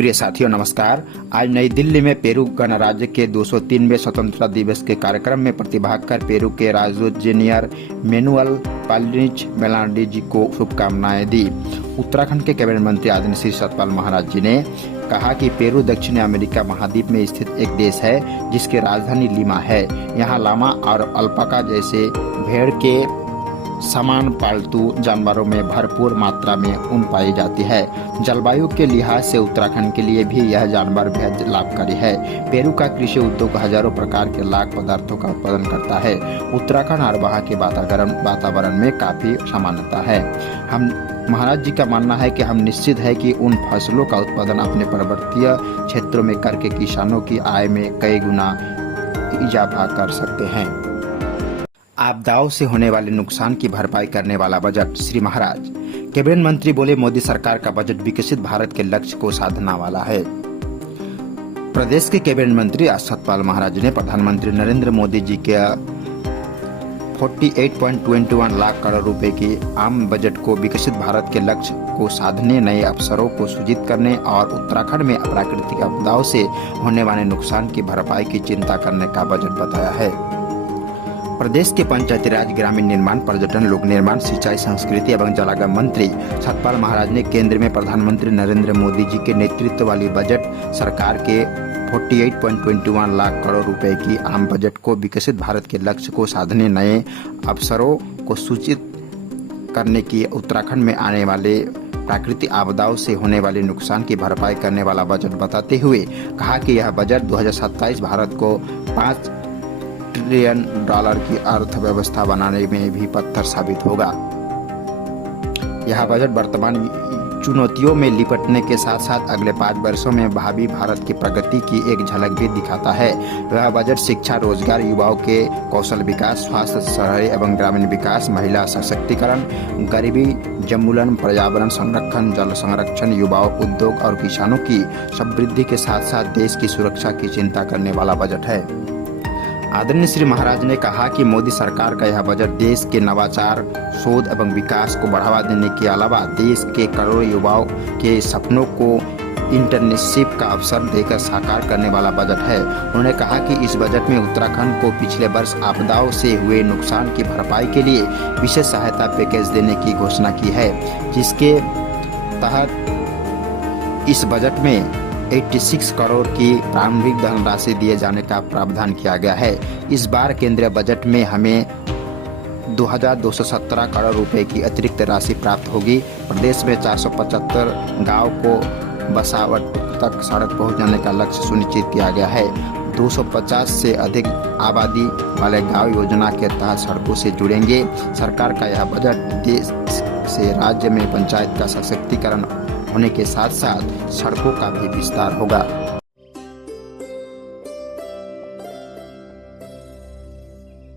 प्रिय साथियों नमस्कार। आज नई दिल्ली में पेरू गणराज्य के 203वें स्वतंत्रता दिवस के कार्यक्रम में प्रतिभाग कर पेरू के राजदूत जेनियर मैनुअल पालिनिच मेलांडी जी को शुभकामनाएं दी। उत्तराखंड के कैबिनेट मंत्री आदरणीय श्री सतपाल महाराज जी ने कहा कि पेरू दक्षिण अमेरिका महाद्वीप में स्थित एक देश है जिसकी राजधानी लीमा है। यहाँ लामा और अल्पाका जैसे भेड़ के समान पालतू जानवरों में भरपूर मात्रा में ऊन पाई जाती है। जलवायु के लिहाज से उत्तराखंड के लिए भी यह जानवर बेहद लाभकारी है। पेरू का कृषि उद्योग हजारों प्रकार के लाख पदार्थों का उत्पादन करता है। उत्तराखंड और वहाँ के वातावरण में काफी समानता है। हम महाराज जी का मानना है कि हम निश्चित है कि उन फसलों का उत्पादन अपने पर्वतीय क्षेत्रों में करके किसानों की आय में कई गुना इजाफा कर सकते हैं। आपदाओं से होने वाले नुकसान की भरपाई करने वाला बजट। श्री महाराज कैबिनेट मंत्री बोले, मोदी सरकार का बजट विकसित भारत के लक्ष्य को साधना वाला है। प्रदेश के कैबिनेट मंत्री सतपाल महाराज ने प्रधानमंत्री नरेंद्र मोदी जी के 48.21 लाख करोड़ रुपए के आम बजट को विकसित भारत के लक्ष्य को साधने, नए अवसरों को सृजित करने और उत्तराखंड में प्राकृतिक आपदाओं से होने वाले नुकसान की भरपाई की चिंता करने का बजट बताया है। प्रदेश के पंचायती राज, ग्रामीण निर्माण, पर्यटन, लोक निर्माण, सिंचाई, संस्कृति एवं जलागम मंत्री सतपाल महाराज ने केंद्र में प्रधानमंत्री नरेंद्र मोदी जी के नेतृत्व वाली बजट सरकार के 48.21 लाख करोड़ रुपए की आम बजट को विकसित भारत के लक्ष्य को साधने, नए अवसरों को सूचित करने की, उत्तराखंड में आने वाले प्राकृतिक आपदाओं से होने वाले नुकसान की भरपाई करने वाला बजट बताते हुए कहा कि यह बजट 2027 भारत को $5 ट्रिलियन की अर्थव्यवस्था बनाने में भी पत्थर साबित होगा। यह बजट वर्तमान चुनौतियों में निपटने के साथ साथ अगले 5 वर्षों में भावी भारत की प्रगति की एक झलक भी दिखाता है। यह बजट शिक्षा, रोजगार, युवाओं के कौशल विकास, स्वास्थ्य, शहरी एवं ग्रामीण विकास, महिला सशक्तिकरण, गरीबी उन्मूलन, पर्यावरण संरक्षण, जल संरक्षण, युवाओं, उद्योग और किसानों की समृद्धि के साथ साथ देश की सुरक्षा की चिंता करने वाला बजट है। आदरणीय श्री महाराज ने कहा कि मोदी सरकार का यह बजट देश के नवाचार, शोध एवं विकास को बढ़ावा देने के अलावा देश के करोड़ों युवाओं के सपनों को इंटर्नशिप का अवसर देकर साकार करने वाला बजट है। उन्होंने कहा कि इस बजट में उत्तराखंड को पिछले वर्ष आपदाओं से हुए नुकसान की भरपाई के लिए विशेष सहायता पैकेज देने की घोषणा की है, जिसके तहत इस बजट में 86 करोड़ की प्रारंभिक धनराशि दिए जाने का प्रावधान किया गया है। इस बार केंद्रीय बजट में हमें 2217 करोड़ रुपए की अतिरिक्त राशि प्राप्त होगी। प्रदेश में 475 गांव को बसावट तक सड़क पहुंचाने का लक्ष्य सुनिश्चित किया गया है। 250 से अधिक आबादी वाले गांव योजना के तहत सड़कों से जुड़ेंगे। सरकार का यह बजट देश से राज्य में पंचायत का सशक्तिकरण होने के साथ साथ सड़कों का भी विस्तार होगा।